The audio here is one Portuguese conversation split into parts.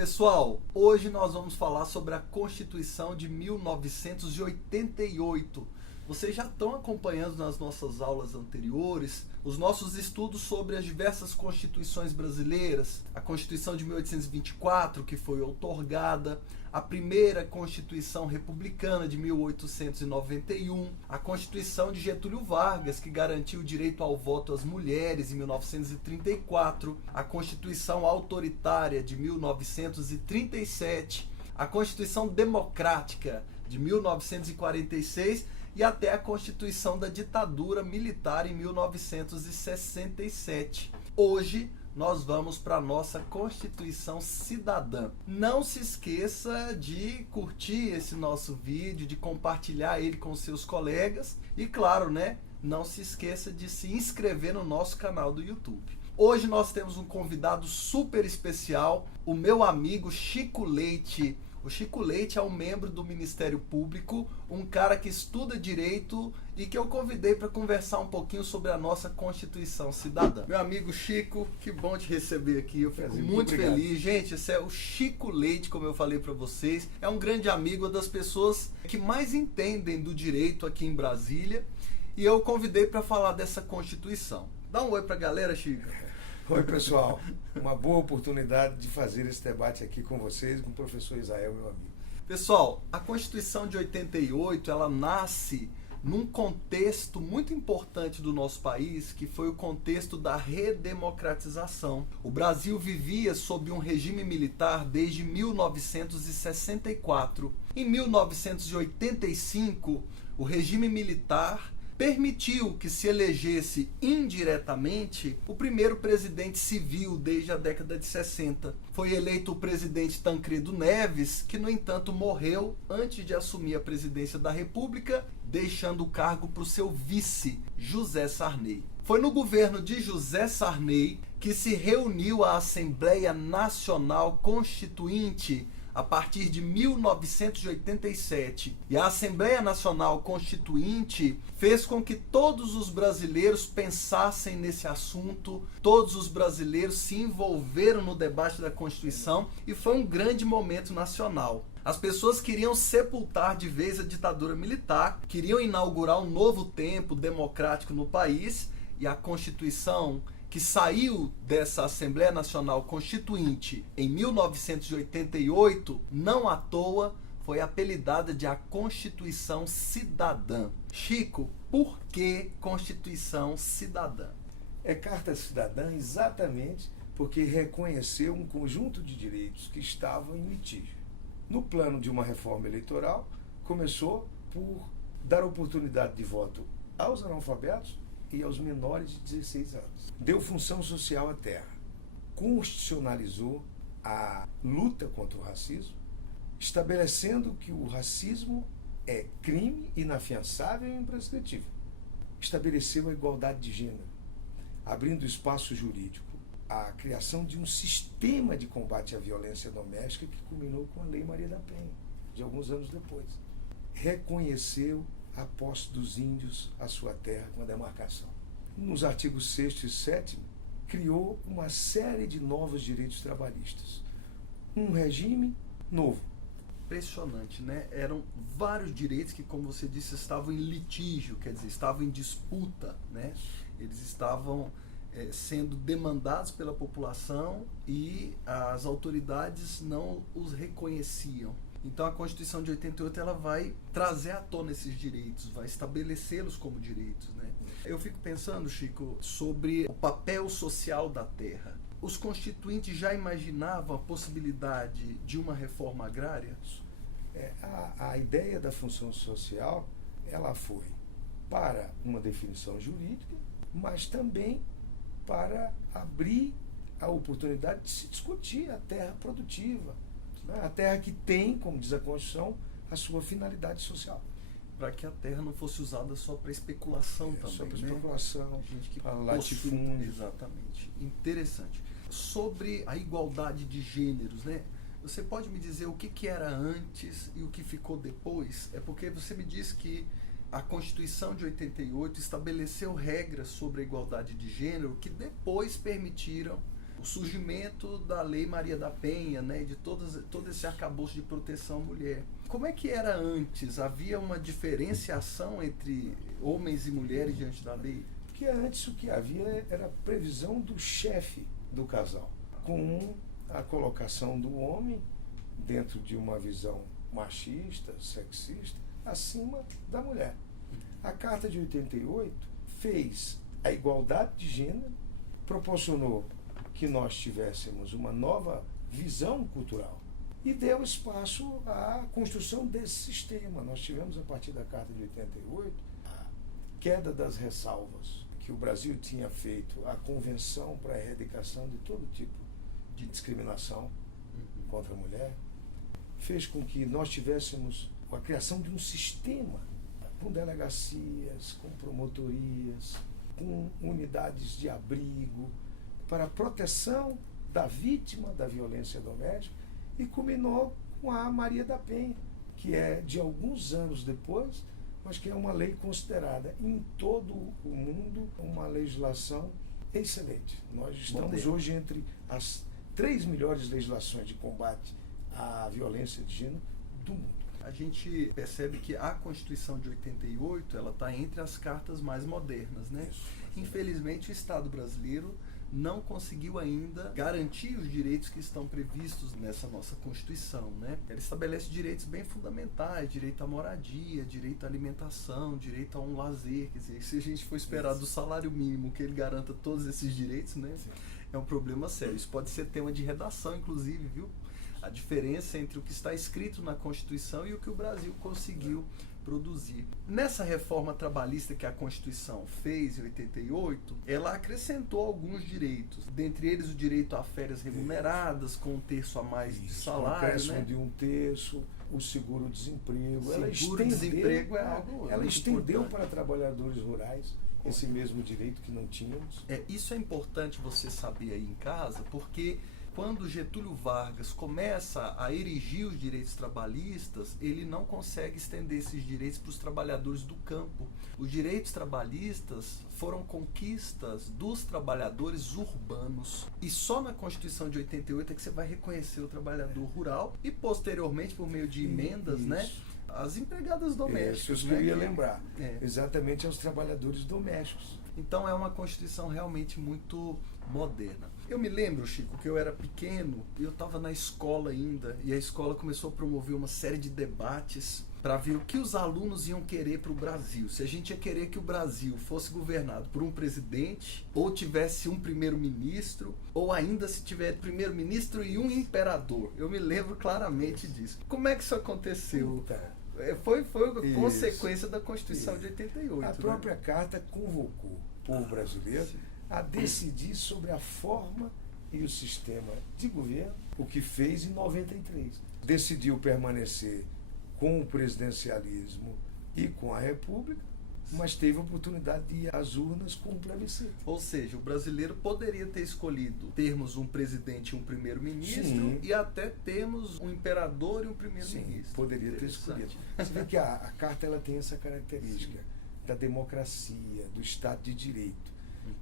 pessoal, hoje nós vamos falar sobre a Constituição de 1988. Vocês já estão acompanhando nas nossas aulas anteriores os nossos estudos sobre as diversas constituições brasileiras, a Constituição de 1824, que foi outorgada, a primeira Constituição Republicana de 1891, a Constituição de Getúlio Vargas, que garantiu o direito ao voto às mulheres em 1934, a Constituição Autoritária de 1937, a Constituição Democrática de 1946 e até a Constituição da Ditadura Militar em 1967. Hoje nós vamos para a nossa Constituição Cidadã. Não se esqueça de curtir esse nosso vídeo, de compartilhar ele com seus colegas e, claro, não se esqueça de se inscrever no nosso canal do YouTube. Hoje nós temos um convidado super especial, o meu amigo Chico Leite. O Chico Leite é um membro do Ministério Público, um cara que estuda direito e que eu convidei para conversar um pouquinho sobre a nossa Constituição Cidadã. Meu amigo Chico, que bom te receber aqui, eu fico muito feliz. Gente, esse é o Chico Leite, como eu falei para vocês, é um grande amigo, uma das pessoas que mais entendem do direito aqui em Brasília, e eu convidei para falar dessa Constituição. Dá um oi para a galera, Chico. Oi, pessoal. Uma boa oportunidade de fazer esse debate aqui com vocês, com o professor Israel, meu amigo. Pessoal, a Constituição de 88, ela nasce num contexto muito importante do nosso país, que foi o contexto da redemocratização. O Brasil vivia sob um regime militar desde 1964. Em 1985, o regime militar permitiu que se elegesse indiretamente o primeiro presidente civil desde a década de 60. Foi eleito o presidente Tancredo Neves, que, no entanto, morreu antes de assumir a presidência da República, deixando o cargo para o seu vice, José Sarney. Foi no governo de José Sarney que se reuniu a Assembleia Nacional Constituinte a partir de 1987. E a Assembleia Nacional Constituinte fez com que todos os brasileiros pensassem nesse assunto, todos os brasileiros se envolveram no debate da Constituição e foi um grande momento nacional. As pessoas queriam sepultar de vez a ditadura militar, queriam inaugurar um novo tempo democrático no país, e a Constituição que saiu dessa Assembleia Nacional Constituinte em 1988, não à toa, foi apelidada de a Constituição Cidadã. Chico, por que Constituição Cidadã? É carta cidadã exatamente porque reconheceu um conjunto de direitos que estavam em litígio. No plano de uma reforma eleitoral, começou por dar oportunidade de voto aos analfabetos e aos menores de 16 anos. Deu função social à terra. Constitucionalizou a luta contra o racismo, estabelecendo que o racismo é crime inafiançável e imprescritível. Estabeleceu a igualdade de gênero, abrindo espaço jurídico à criação de um sistema de combate à violência doméstica que culminou com a Lei Maria da Penha, de alguns anos depois. Reconheceu a posse dos índios à sua terra com a demarcação. Nos artigos 6º e 7º, criou uma série de novos direitos trabalhistas. Um regime novo. Impressionante, né? Eram vários direitos que, como você disse, estavam em litígio, quer dizer, estavam em disputa, né? Eles estavam sendo demandados pela população e as autoridades não os reconheciam. Então a Constituição de 88 ela vai trazer à tona esses direitos, vai estabelecê-los como direitos, né? Eu fico pensando, Chico, sobre o papel social da terra. Os constituintes já imaginavam a possibilidade de uma reforma agrária? A ideia da função social, ela foi para uma definição jurídica, mas também para abrir a oportunidade de se discutir a terra produtiva, a terra que tem, como diz a Constituição, a sua finalidade social. Para que a terra não fosse usada só para especulação também, só para especulação, gente que para latifúndio. Exatamente. Interessante. Sobre a igualdade de gêneros, né? Você pode me dizer o que era antes e o que ficou depois? É porque você me disse que a Constituição de 88 estabeleceu regras sobre a igualdade de gênero que depois permitiram o surgimento da Lei Maria da Penha, né, de todo esse arcabouço de proteção à mulher. Como é que era antes? Havia uma diferenciação entre homens e mulheres diante da lei? Porque antes o que havia era a previsão do chefe do casal, com a colocação do homem dentro de uma visão machista, sexista, acima da mulher. A Carta de 88 fez a igualdade de gênero, proporcionou que nós tivéssemos uma nova visão cultural e deu espaço à construção desse sistema. Nós tivemos, a partir da Carta de 88, a queda das ressalvas, que o Brasil tinha feito a Convenção para a Erradicação de todo tipo de discriminação contra a mulher, fez com que nós tivéssemos a criação de um sistema com delegacias, com promotorias, com unidades de abrigo, para a proteção da vítima da violência doméstica, e culminou com a Maria da Penha, que é de alguns anos depois, mas que é uma lei considerada em todo o mundo uma legislação excelente. Nós estamos hoje entre as 3 melhores legislações de combate à violência de gênero do mundo. A gente percebe que a Constituição de 88 ela está entre as cartas mais modernas, né? Isso. Infelizmente, o Estado brasileiro não conseguiu ainda garantir os direitos que estão previstos nessa nossa Constituição, né? Ela estabelece direitos bem fundamentais, direito à moradia, direito à alimentação, direito a um lazer. Quer dizer, se a gente for esperar do salário mínimo que ele garanta todos esses direitos, né? Sim. É um problema sério. Isso pode ser tema de redação, inclusive, viu? A diferença entre o que está escrito na Constituição e o que o Brasil conseguiu produzir. Nessa reforma trabalhista que a Constituição fez em 88, ela acrescentou alguns direitos, dentre eles o direito a férias remuneradas, com 1/3 a mais de salário, acréscimo de 1/3, o seguro-desemprego. Seguro-desemprego é algo ela estendeu importante para trabalhadores rurais esse mesmo direito que não tínhamos. Isso é importante você saber aí em casa, porque quando Getúlio Vargas começa a erigir os direitos trabalhistas, ele não consegue estender esses direitos para os trabalhadores do campo. Os direitos trabalhistas foram conquistas dos trabalhadores urbanos. E só na Constituição de 88 é que você vai reconhecer o trabalhador rural e, posteriormente, por meio de emendas, né, as empregadas domésticas. Isso eu queria lembrar. Exatamente aos trabalhadores domésticos. Então é uma Constituição realmente muito moderna. Eu me lembro, Chico, que eu era pequeno e eu estava na escola ainda, e a escola começou a promover uma série de debates para ver o que os alunos iam querer para o Brasil. Se a gente ia querer que o Brasil fosse governado por um presidente, ou tivesse um primeiro-ministro, ou ainda se tiver primeiro-ministro e um imperador. Eu me lembro claramente disso. Como é que isso aconteceu? Foi consequência da Constituição de 88. A própria carta convocou o povo brasileiro a decidir sobre a forma e o sistema de governo, o que fez em 93. Decidiu permanecer com o presidencialismo e com a República, mas teve a oportunidade de ir às urnas com um plebiscito. Ou seja, o brasileiro poderia ter escolhido termos um presidente e um primeiro-ministro, e até termos um imperador e um primeiro-ministro. Poderia ter escolhido. Você vê que a carta ela tem essa característica da democracia, do Estado de Direito.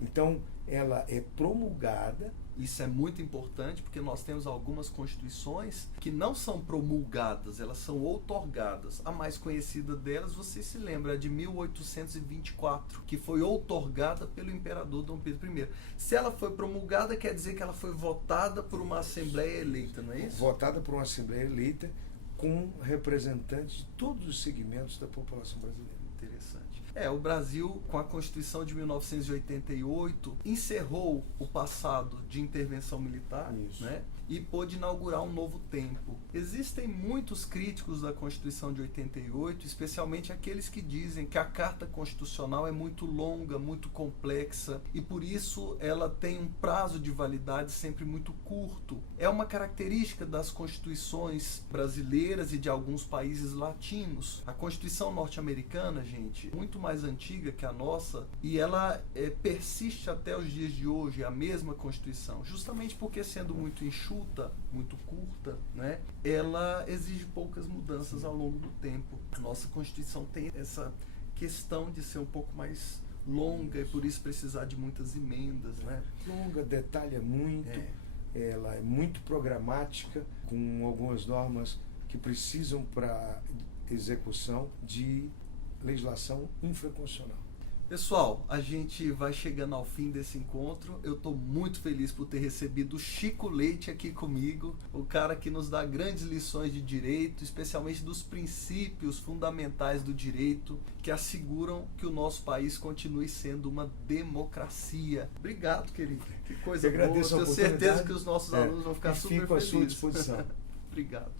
Então, ela é promulgada. Isso é muito importante, porque nós temos algumas constituições que não são promulgadas, elas são outorgadas. A mais conhecida delas, você se lembra, é de 1824, que foi outorgada pelo imperador Dom Pedro I. Se ela foi promulgada, quer dizer que ela foi votada por uma Assembleia eleita, não é isso? Votada por uma Assembleia eleita com representantes de todos os segmentos da população brasileira. Interessante. O Brasil, com a Constituição de 1988, encerrou o passado de intervenção militar, né, e pôde inaugurar um novo tempo. Existem muitos críticos da Constituição de 88, especialmente aqueles que dizem que a Carta Constitucional é muito longa, muito complexa, e por isso ela tem um prazo de validade sempre muito curto. É uma característica das constituições brasileiras e de alguns países latinos. A Constituição norte-americana, gente, muito mais antiga que a nossa, e ela persiste até os dias de hoje, a mesma Constituição, justamente porque, sendo muito enxuta, muito curta, né, ela exige poucas mudanças ao longo do tempo. A nossa Constituição tem essa questão de ser um pouco mais longa e por isso precisar de muitas emendas, né? Longa, detalha muito, ela é muito programática, com algumas normas que precisam para execução de legislação infraconstitucional. Pessoal, a gente vai chegando ao fim desse encontro. Eu estou muito feliz por ter recebido o Chico Leite aqui comigo, o cara que nos dá grandes lições de direito, especialmente dos princípios fundamentais do direito, que asseguram que o nosso país continue sendo uma democracia. Obrigado, querido. Que coisa boa. Eu agradeço a Tenho oportunidade. certeza que os nossos alunos vão ficar super Fico à felizes. sua disposição. Obrigado.